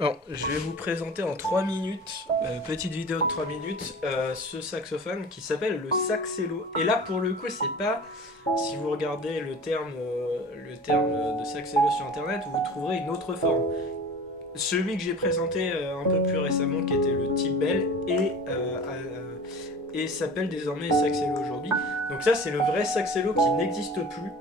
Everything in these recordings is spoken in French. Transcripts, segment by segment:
Alors, je vais vous présenter en 3 minutes, petite vidéo de 3 minutes, ce saxophone qui s'appelle le saxello. Et là, pour le coup, c'est pas, si vous regardez le terme de saxello sur internet, vous trouverez une autre forme. Celui que j'ai présenté un peu plus récemment, qui était le type Bell, et s'appelle désormais saxello aujourd'hui. Donc ça, c'est le vrai saxello qui n'existe plus,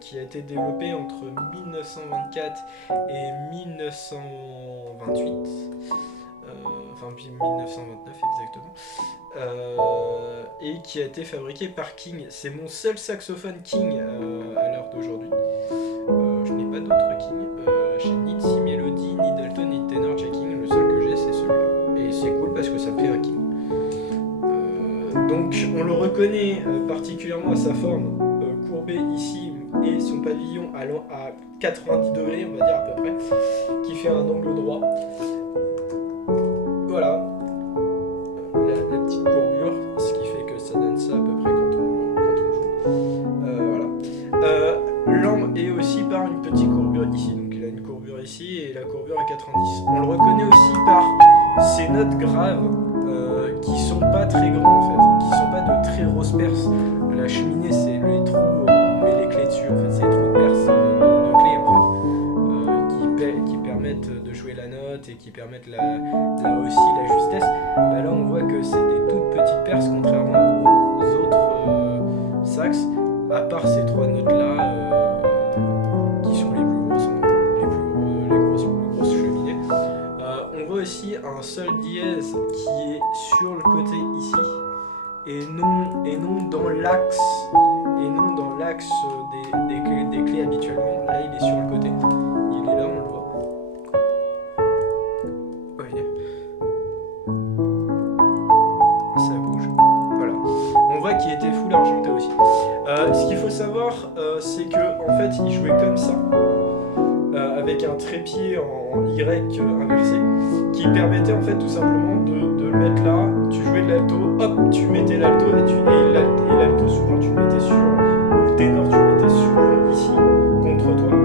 qui a été développé entre 1924 et 1928, enfin puis 1929 exactement, et qui a été fabriqué par King. C'est mon seul saxophone King à l'heure d'aujourd'hui. Je n'ai pas d'autres King. J'ai ni de Melody, ni d'alto, ni de ténor chez King. Le seul que j'ai, c'est celui-là. Et c'est cool parce que ça me fait un King. Donc on le reconnaît particulièrement à sa forme courbée ici et son pavillon allant à 90 degrés, on va dire à peu près, qui fait un angle droit. Voilà, la petite courbure, ce qui fait que ça donne ça à peu près quand on joue. Voilà. L'angle est aussi par une petite courbure ici, donc il a une courbure ici et la courbure à 90. On le reconnaît aussi par ses notes graves qui sont pas très grands en fait, qui sont pas de très grosses perces. La cheminée, c'est les trous où on met les clés dessus, en fait, c'est les trous de perce de clés en fait, qui permettent de jouer la note et qui permettent là aussi la justesse. Bah là, on voit que c'est des toutes petites perces, contrairement aux autres sax, à part ces trois notes là qui sont les plus grosses, les grosses cheminées. On voit aussi un sol dièse qui est sur le côté ici et non dans l'axe des clés habituellement. Là, il est sur le côté. Il est là, on le voit. Ouais. Ça bouge. Voilà. On voit qu'il était full argenté aussi. Ce qu'il faut savoir, c'est que en fait, il jouait comme ça, avec un trépied en Y inversé, qui permettait en fait tout simplement de le mettre là. Tu jouais de l'alto, hop, tu mettais l'alto et l'alto souvent tu le mettais sur, ou le ténor tu le mettais souvent ici contre toi.